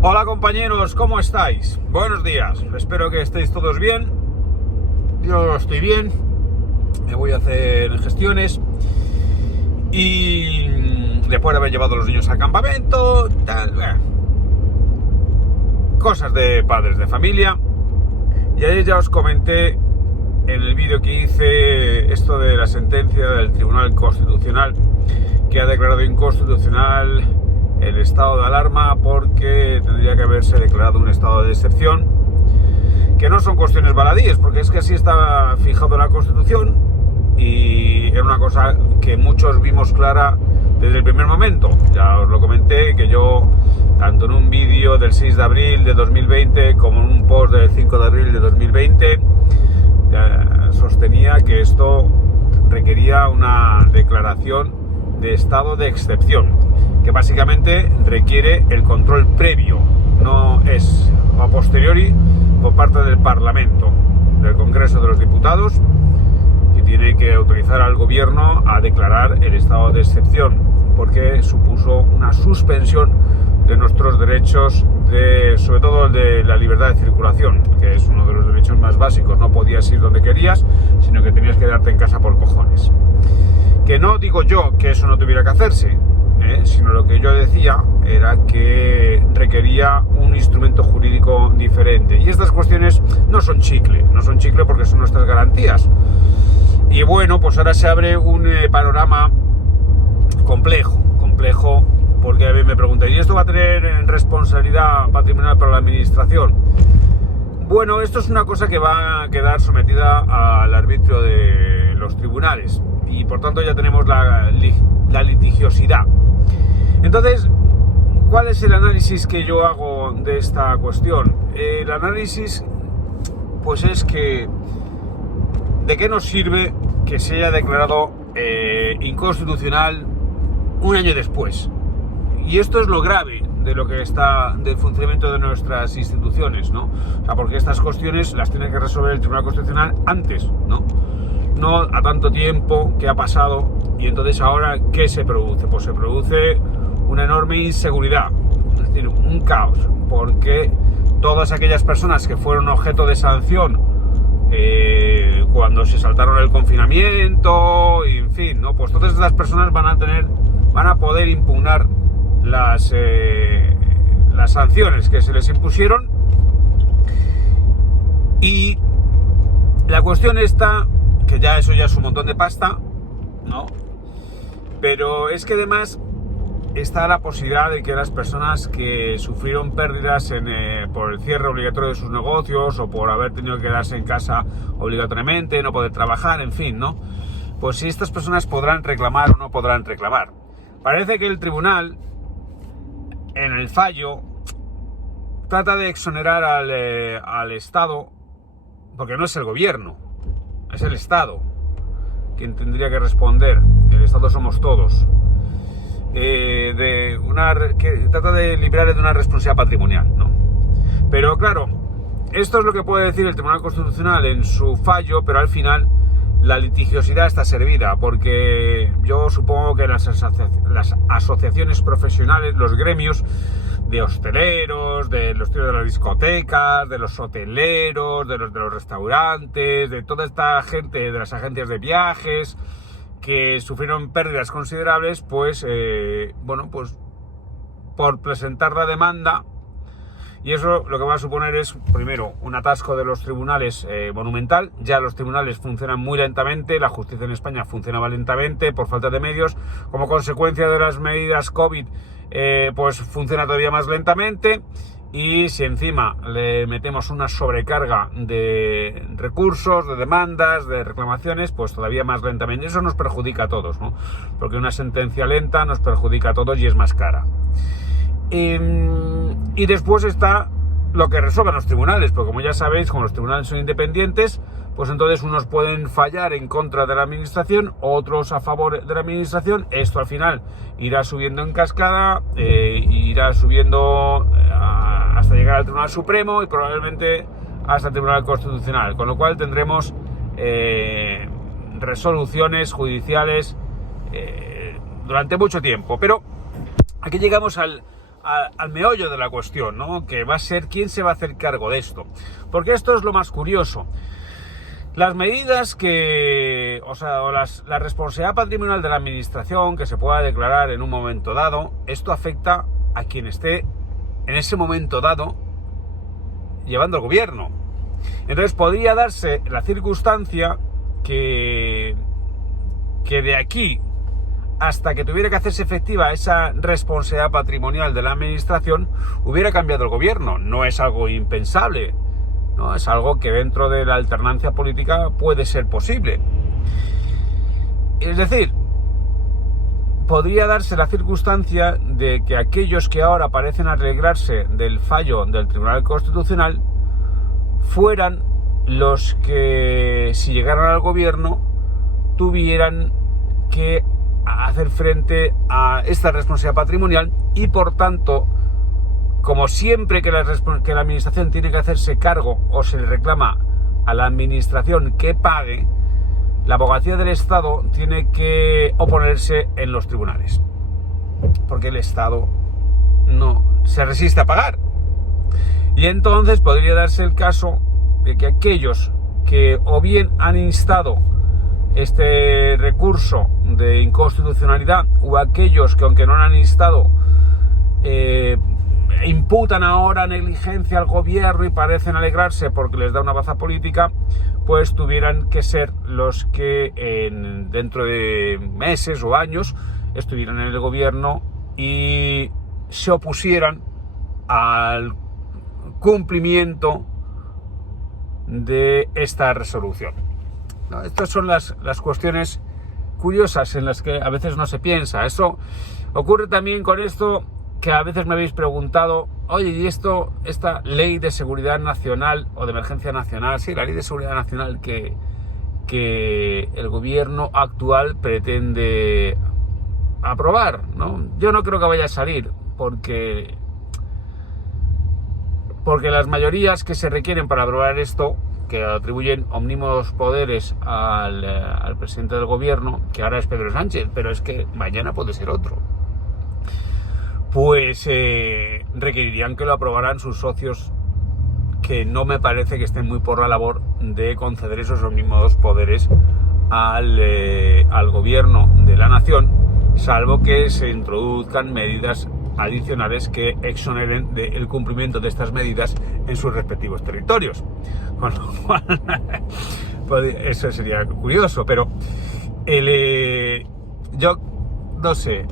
Hola compañeros, ¿cómo estáis? Buenos días, espero que estéis todos bien. Yo estoy bien, me voy a hacer gestiones y después de haber llevado a los niños al campamento, cosas de padres de familia. Y ayer ya os comenté en el vídeo que hice esto de la sentencia del Tribunal Constitucional que ha declarado inconstitucional el estado de alarma porque tendría que haberse declarado un estado de excepción, que no son cuestiones baladíes, porque es que así está fijado en la Constitución y era una cosa que muchos vimos clara desde el primer momento. Ya os lo comenté, que yo, tanto en un vídeo del 6 de abril de 2020 como en un post del 5 de abril de 2020, sostenía que esto requería una declaración de estado de excepción, que básicamente requiere el control previo, no es a posteriori por parte del Parlamento, del Congreso de los Diputados, que tiene que autorizar al gobierno a declarar el estado de excepción, porque supuso una suspensión de nuestros derechos, sobre todo el de la libertad de circulación, que es uno de los derechos más básicos. No podías ir donde querías, sino que tenías que quedarte en casa por cojones. Que no digo yo que eso no tuviera que hacerse, sino lo que yo decía era que requería un instrumento jurídico diferente. Y estas cuestiones no son chicle porque son nuestras garantías. Y bueno, pues ahora se abre un panorama complejo, porque a mí me preguntan, ¿y esto va a tener responsabilidad patrimonial para la administración? Bueno, esto es una cosa que va a quedar sometida al arbitrio de los tribunales y por tanto ya tenemos la litigiosidad. Entonces, ¿cuál es el análisis que yo hago de esta cuestión? El análisis, pues es que ¿de qué nos sirve que se haya declarado inconstitucional un año después? Y esto es lo grave de lo que está del funcionamiento de nuestras instituciones, ¿no? O sea, porque estas cuestiones las tiene que resolver el Tribunal Constitucional antes, ¿no? No a tanto tiempo que ha pasado. Y entonces ahora, ¿qué se produce? Pues se produce una enorme inseguridad, es decir, un caos, porque todas aquellas personas que fueron objeto de sanción cuando se saltaron el confinamiento, y en fin, ¿no? Pues todas estas personas van a poder impugnar las sanciones que se les impusieron. Y la cuestión está, que ya eso ya es un montón de pasta, ¿no? Pero es que además está la posibilidad de que las personas que sufrieron pérdidas por el cierre obligatorio de sus negocios o por haber tenido que quedarse en casa obligatoriamente, no poder trabajar, en fin, ¿no? Pues si estas personas podrán reclamar o no podrán reclamar. Parece que el tribunal, en el fallo, trata de exonerar al Estado, porque no es el gobierno, es el Estado quien tendría que responder. El Estado somos todos. Que trata de librarle de una responsabilidad patrimonial, ¿no? Pero claro, esto es lo que puede decir el Tribunal Constitucional en su fallo, pero al final la litigiosidad está servida, porque yo supongo que las asociaciones profesionales, los gremios de hosteleros, de los tíos de las discotecas, de los hoteleros, de los restaurantes, de toda esta gente, de las agencias de viajes, que sufrieron pérdidas considerables, pues, pues por presentar la demanda. Y eso lo que va a suponer es, primero, un atasco de los tribunales monumental. Ya los tribunales funcionan muy lentamente, la justicia en España funcionaba lentamente por falta de medios. Como consecuencia de las medidas COVID, pues funciona todavía más lentamente. Y si encima le metemos una sobrecarga de recursos, de demandas, de reclamaciones, pues todavía más lentamente. Eso nos perjudica a todos, ¿no? Porque una sentencia lenta nos perjudica a todos y es más cara. Y después está lo que resuelven los tribunales, porque como ya sabéis, como los tribunales son independientes, pues entonces unos pueden fallar en contra de la administración, otros a favor de la administración. Esto al final irá subiendo en cascada, irá subiendo hasta llegar al Tribunal Supremo y probablemente hasta el Tribunal Constitucional, con lo cual tendremos resoluciones judiciales durante mucho tiempo. Pero aquí llegamos al al meollo de la cuestión, ¿no? Que va a ser quién se va a hacer cargo de esto. Porque esto es lo más curioso. Las medidas la responsabilidad patrimonial de la administración que se pueda declarar en un momento dado, esto afecta a quien esté en ese momento dado llevando el gobierno. Entonces podría darse la circunstancia que de aquí hasta que tuviera que hacerse efectiva esa responsabilidad patrimonial de la administración, hubiera cambiado el gobierno. No es algo impensable, ¿no? Es algo que dentro de la alternancia política puede ser posible. Es decir, podría darse la circunstancia de que aquellos que ahora parecen alegrarse del fallo del Tribunal Constitucional fueran los que, si llegaran al gobierno, tuvieran que hacer frente a esta responsabilidad patrimonial y, por tanto, como siempre que la administración tiene que hacerse cargo o se le reclama a la administración que pague, la abogacía del Estado tiene que oponerse en los tribunales, porque el Estado no se resiste a pagar. Y entonces podría darse el caso de que aquellos que o bien han instado este recurso de inconstitucionalidad o aquellos que, aunque no lo han instado, imputan ahora negligencia al gobierno y parecen alegrarse porque les da una baza política, pues tuvieran que ser los que dentro de meses o años estuvieran en el gobierno y se opusieran al cumplimiento de esta resolución. ¿No? Estas son las cuestiones curiosas en las que a veces no se piensa. Eso ocurre también con esto que a veces me habéis preguntado: oye, ¿y esta ley de seguridad nacional o de emergencia nacional? Sí, la ley de seguridad nacional que el gobierno actual pretende aprobar, ¿no? Yo no creo que vaya a salir porque las mayorías que se requieren para aprobar esto, que atribuyen omnímodos poderes al presidente del gobierno, que ahora es Pedro Sánchez, pero es que mañana puede ser otro, pues requerirían que lo aprobaran sus socios, que no me parece que estén muy por la labor de conceder esos omnímodos poderes al gobierno de la nación, salvo que se introduzcan medidas adicionales que exoneren del cumplimiento de estas medidas en sus respectivos territorios. Con lo cual, pues eso sería curioso, pero yo no sé.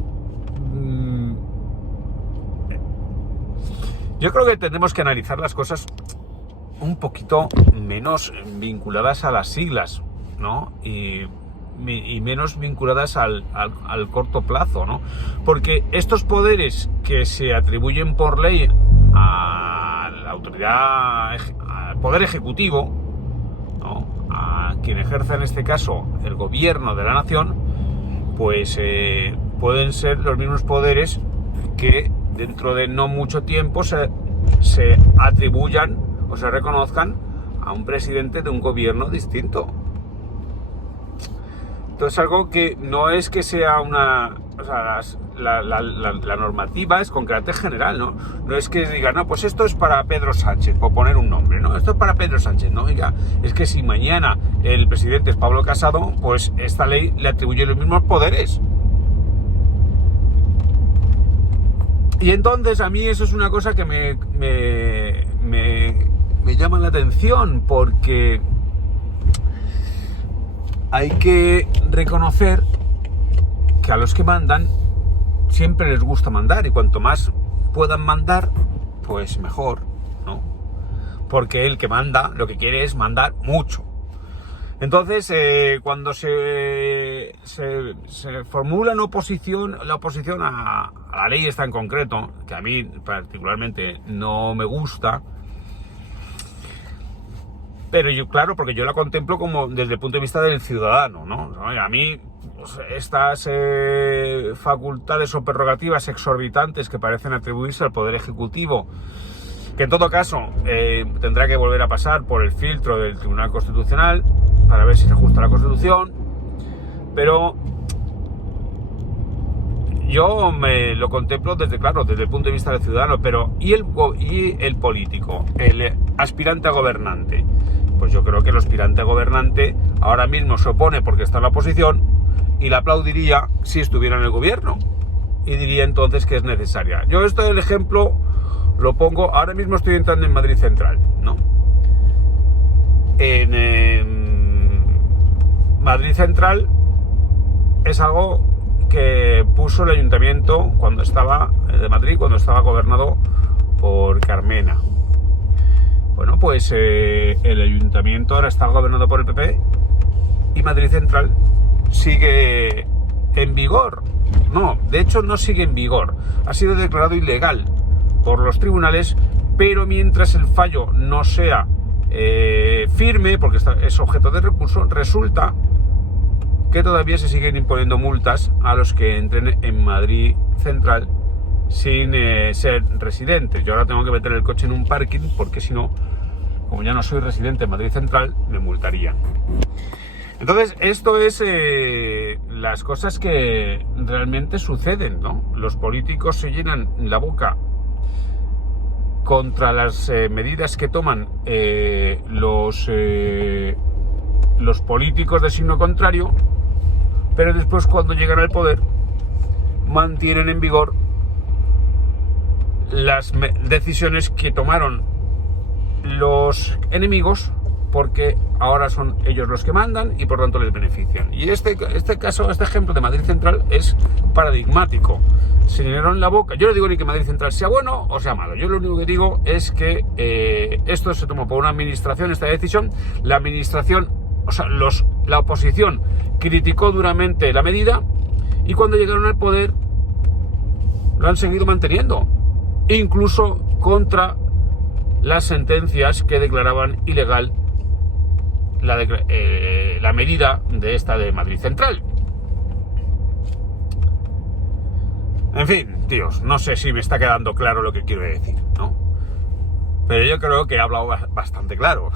Yo creo que tenemos que analizar las cosas un poquito menos vinculadas a las siglas, ¿no? Y menos vinculadas al corto plazo, ¿no? Porque estos poderes que se atribuyen por ley a la autoridad, al poder ejecutivo, ¿no? A quien ejerce en este caso el gobierno de la nación, pues pueden ser los mismos poderes que dentro de no mucho tiempo se atribuyan o se reconozcan a un presidente de un gobierno distinto. Entonces, algo que no es que sea una... O sea, la normativa es con carácter general, ¿no? No es que digan, no, pues esto es para Pedro Sánchez, por poner un nombre, ¿no? Esto es para Pedro Sánchez, ¿no? Oiga, es que si mañana el presidente es Pablo Casado, pues esta ley le atribuye los mismos poderes. Y entonces a mí eso es una cosa que me llama la atención, porque hay que reconocer que a los que mandan siempre les gusta mandar, y cuanto más puedan mandar, pues mejor, ¿no? Porque el que manda lo que quiere es mandar mucho. Entonces, cuando se formula la oposición a la ley esta en concreto, que a mí particularmente no me gusta, pero yo, claro, porque yo la contemplo como desde el punto de vista del ciudadano, ¿no? A mí, pues, estas facultades o prerrogativas exorbitantes que parecen atribuirse al Poder Ejecutivo, que en todo caso tendrá que volver a pasar por el filtro del Tribunal Constitucional para ver si se ajusta a la Constitución, pero yo me lo contemplo desde el punto de vista del ciudadano, pero ¿y el político, el aspirante a gobernante? Pues yo creo que el aspirante a gobernante ahora mismo se opone porque está en la oposición y la aplaudiría si estuviera en el gobierno y diría entonces que es necesaria. Yo esto del ejemplo lo pongo, ahora mismo estoy entrando en Madrid Central, ¿no? En Madrid Central es algo que puso el ayuntamiento cuando estaba de Madrid, cuando estaba gobernado por Carmena. Bueno, pues el ayuntamiento ahora está gobernado por el PP y Madrid Central sigue en vigor. No, de hecho no sigue en vigor. Ha sido declarado ilegal por los tribunales, pero mientras el fallo no sea firme, porque es objeto de recurso, resulta que todavía se siguen imponiendo multas a los que entren en Madrid Central sin ser residentes. Yo ahora tengo que meter el coche en un parking porque si no, como ya no soy residente en Madrid Central, me multarían. Entonces, esto es las cosas que realmente suceden, ¿no? Los políticos se llenan la boca contra las medidas que toman los políticos de signo contrario, pero después cuando llegan al poder mantienen en vigor las decisiones que tomaron los enemigos, porque ahora son ellos los que mandan y por tanto les benefician. Y este ejemplo de Madrid Central es paradigmático. Se llenaron la boca. Yo no digo ni que Madrid Central sea bueno o sea malo. Yo lo único que digo es que esto se tomó por una administración, esta decisión. La administración, la oposición criticó duramente la medida y cuando llegaron al poder lo han seguido manteniendo, incluso contra las sentencias que declaraban ilegal la medida de esta de Madrid Central. En fin, tíos, no sé si me está quedando claro lo que quiero decir, ¿no? Pero yo creo que he hablado bastante claro.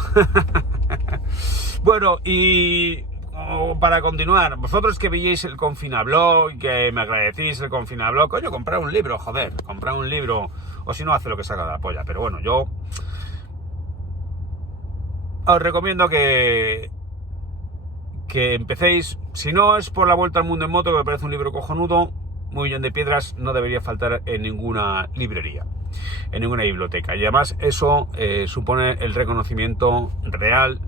Bueno, y para continuar, vosotros que veíais el Confinablog, que me agradecéis el Confinablog, coño, comprad un libro, joder, comprad un libro, o si no, hace lo que saca de la polla. Pero bueno, yo os recomiendo que empecéis. Si no es por La Vuelta al Mundo en Moto, que me parece un libro cojonudo, Muy Millón de Piedras no debería faltar en ninguna librería, en ninguna biblioteca. Y además eso supone el reconocimiento real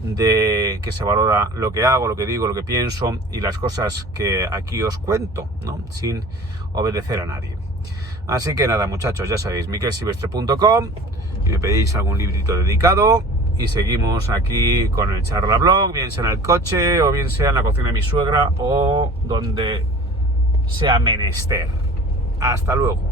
de que se valora lo que hago, lo que digo, lo que pienso y las cosas que aquí os cuento, ¿no? Sin obedecer a nadie. Así que nada, muchachos, ya sabéis, miquelsilvestre.com, y me pedís algún librito dedicado y seguimos aquí con el charlablog, bien sea en el coche o bien sea en la cocina de mi suegra o donde sea menester. Hasta luego.